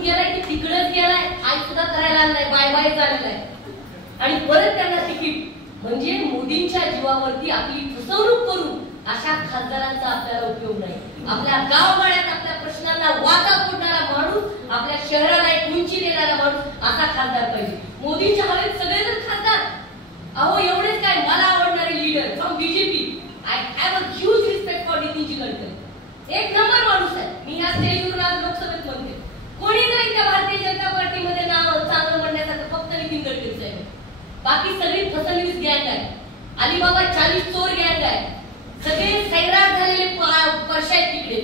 निवडून गेलाय की तिकडेच गेलाय हाय सुद्धा करायला नाही, बाय बाय झालेला आहे आणि परत त्यांना तिकीट. म्हणजे मोदींच्या जीवावरती आपली फसवणूक करून अशा खासदारांचा आपल्याला उपयोग नाही. आपल्या गावगाड्यात आपल्या प्रश्नांना वाचा फोडणारा माणूस, आपल्या शहराला एक उंची देणारा माणूस असा खासदार पाहिजे. मोदींच्या हवेत सगळेजण खासदार. अहो एवढेच काय, मला आवडणारे leader from BJP, I have a huge respect for Nitinji Gadkari. एक नंबर माणूस आहे. मी या स्टेजवरून आज लोकसभेत म्हणते, कोणी नाही त्या भारतीय जनता पार्टीमध्ये नाव चांगलं म्हणण्यासारखं फक्त नितीन गडकरी साहेब. बाकी सगळी फसवणूक गँग आहे, अलिबाबा 40 चोर गँग आहे, सगळे सैराट झालेले वर्ष आहेत तिकडे.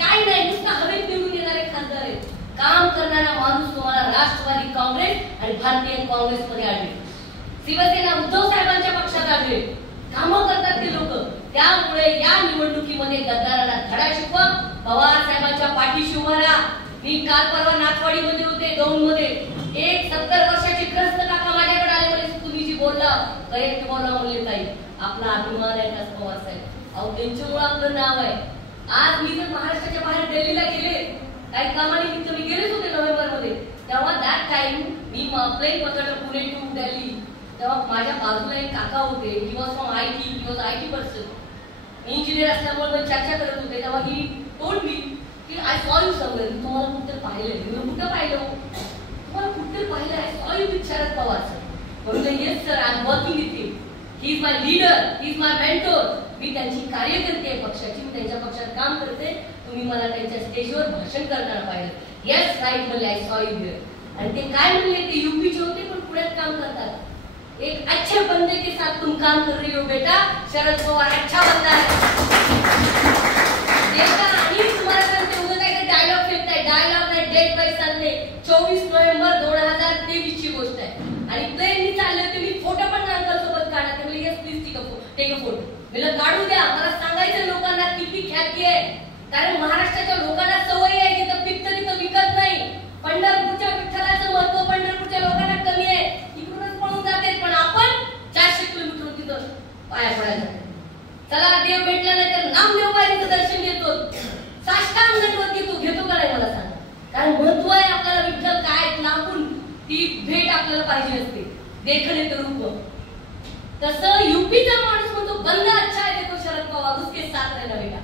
काय नाही, नुसतं हवेत निवडून येणारे खासदार आहेत. काम करणारा माणूस तुम्हाला राष्ट्रवादी काँग्रेस आणि भारतीय काँग्रेसमध्ये आढळेल. शिवसेना उद्धव साहेबांच्या पक्षात आढळेल. कामं करतात ते लोक. त्यामुळे या निवडणुकीमध्ये गद्दारांना धडा शिकवा, पवार साहेबांच्या पाठीशी उभा राहा. मी काल परवा नाथवाडीमध्ये होते, दौंडमध्ये. एक 70 वर्षाची ग्रस्त काका माझ्याकडे आले, म्हणजे तुम्ही जी बोलला करेक्ट बोला म्हणले ताई, आपला अभिमान आहे का पवार साहेब. अहो त्यांच्यामुळे आपलं नाव आहे. आज मी जर महाराष्ट्राच्या बाहेर दिल्लीला गेले, काही कामानिमित्त मी गेलेच होते नोव्हेंबरमध्ये, तेव्हा दॅट टाइम मी प्लेन पकडलं पुणे टू दिल्ली, तेव्हा माझ्या बाजूला एक काका होते. He was from IT person. Engineer असल्यामुळे मी चर्चा करत होते. तेव्हा ही टोल्ड मी की आय सॉ यू समवेअर. तुम्हाला कुठे पाहिलं? मी कुठं पाहिलं? तुम्हाला कुठे पाहिलं? I saw you with Sharad Pawar sir. म्हणून yes sir, I am working with him. He is my leader, he is my mentor. मी त्यांची कार्यकर्ते आहे पक्षाची, मी त्यांच्या पक्षात काम करते. तुम्ही मला त्यांच्या स्टेजवर भाषण करताना पाहिलं. येस राईट म्हणले, आय सॉ यू हिअर. आणि ते काय म्हणले, ते यूपीचे होते पण पुण्यात काम करतात. एक अच्छे बंदे के साथ तुम काम कर रही हो बेटा, शरद पवार अच्छा बंदा है. आणि तुम्हाला सांगते, उद्या काय डायलॉग फेकताय. डायलॉग नाही, डेट बाय सांगते. 24 नोव्हेंबर 2023 ची गोष्ट आहे. आणि प्लेननी चालले होते, मी फोटो पण अंकल सोबत काढा. ते म्हणजे yes please take a photo. मला काढू द्या, मला सांगायचं लोकांना किती ख्याती आहे. कारण महाराष्ट्राच्या लोकांना सवय आहे, जिथं पिकतं तिथं विकत नाही. पंढरपूरच्या विठ्ठलाचं महत्व पंढरपूरच्या लोकांना कमी आहे, इकडूनच पळून जाते. पण आपण 400 किलोमीटर तिथं पाया पडायला जाते. चला देव भेटला नाही तर नामदेव बाईचं दर्शन घेतो, साष्टांग दंडवत घेतो का नाही मला सांगा. कारण महत्व आहे आपल्याला विठ्ठल काय लांबून ती भेट आपल्याला पाहिजे असते, देखणे तर रूप. तसं यूपीचा माणूस म्हणतो बंदा अच्छा आहे, देखो शरद पवार उसके साथ रहना बेटा.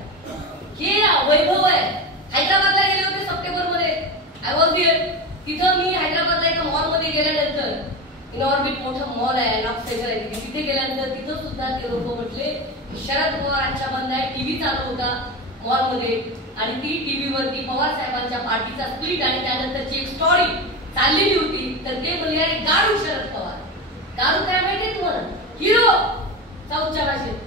हे वैभव आहे. हैदराबादला गेले होते सप्टेंबर मध्ये, आय वॉज हिअर. तिथं मी हैदराबादला एका मॉल मध्ये गेल्यानंतर, इन ऑर्बिट मोठा मॉल आहे, लॉकसेजर आहे, तिथे गेल्यानंतर तिथं सुद्धा ते लोक म्हटले शरद पवार अच्छा बंद आहे. टीव्ही चालू होता मॉल मध्ये आणि ती टीव्ही वरती पवार साहेबांच्या पार्टीचा स्प्लिट आणि त्यानंतरची एक स्टोरी चाललेली होती. तर ते म्हणले अरे गाडू शरद पवार. गाडू काय माहितीये तुम्हाला? हिरो साऊथच्या भाषेत.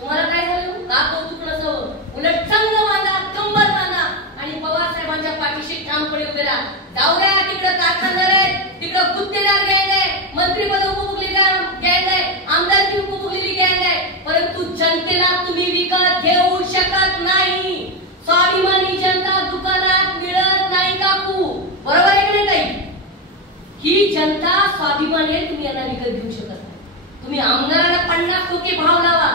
तुम्हाला काय झालं? का कौतुक नसावं? उलट संघ बांधा, कंबर बांधा आणि पवार साहेबांच्या पाठीशी ठामपणे उभे राहा. जाऊ द्या, तिकडं कारखानदार आहे, तिकडं गुत्तेदार गँग आहे, मंत्रीपद उपभोगलेली गँग आहे, आमदारकी उपभोगलेली गँग आहे. परंतु जनतेला तुम्ही विकत घेऊ शकत नाही. स्वाभिमानी जनता दुकानात मिळत नाही काकू. बरोबर आहे की नाही? ही जनता स्वाभिमानी आहे, तुम्ही यांना विकत घेऊ शकत नाही. तुम्ही आमदाराला 50 टक्के भाव लावा.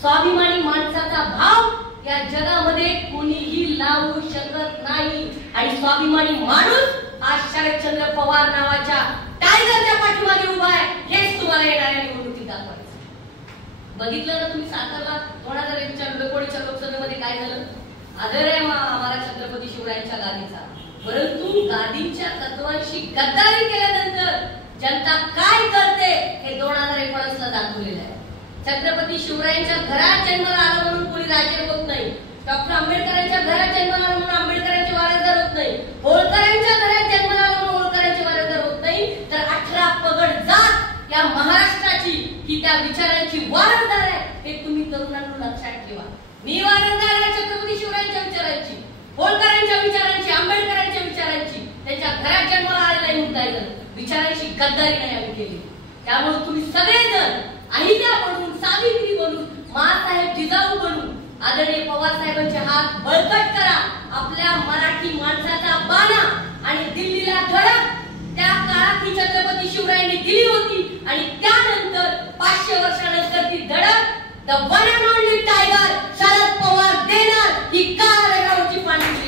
स्वाभिमानी माणसाचा भाव या जगामध्ये कोणीही लावू शकत नाही. आणि स्वाभिमानी माणूस आज शरदचंद्र पवार नावाच्या टायगरच्या पाठीमागे उभा आहे. हेच तुम्हाला येणाऱ्या निवडणुकीत दाखवायचं. बघितलं ना तुम्ही सातारला 2001च्या लोकसभेच्या लोकसभेमध्ये काय झालं? आदर आहे आम्हाला छत्रपती शिवरायांच्या गादीचा, परंतु गादीच्या तत्वांशी गद्दारी केल्यानंतर जनता काय करते हे 2019ला दाखवलेलं आहे. छत्रपती शिवरायांच्या घरात जन्माला आलं म्हणून कोणी राजे होत नाही. डॉक्टर आंबेडकरांच्या घरात जन्माला आलं म्हणून आंबेडकरांचे वारसदार होत नाही. होळकरांच्या घरात जन्माला आलं म्हणून होळकरांचे वारसदार होत नाही. तर 18 पगड जात या महाराष्ट्राची ही त्या विचारांची वारसदार आहे. हे तुम्ही तरुणांना लक्षात ठेवा. मी वारसदार आहे छत्रपती शिवरायांच्या विचारांची, होळकरांच्या विचारांची, आंबेडकरांच्या विचारांची. त्यांच्या घरात जन्माला आलेला मुद्दा विचारांची गद्दारी नाही आम्ही केली. त्यामुळे तुम्ही सगळेजण अहिल्या बनून, सावित्री बनून, मासाहेब जिजाऊ बनून आदरणीय पवार साहेबांचे हात बळकट करा. आपल्या मराठी माणसाचा बाणा आणि दिल्लीला धडक त्या काळात ही छत्रपती शिवरायांनी दिली होती आणि त्यानंतर 500 वर्षानंतर ती धडक the one and only tiger Sharad Pawar देणार ही काळ्या रंगावरची पाणी.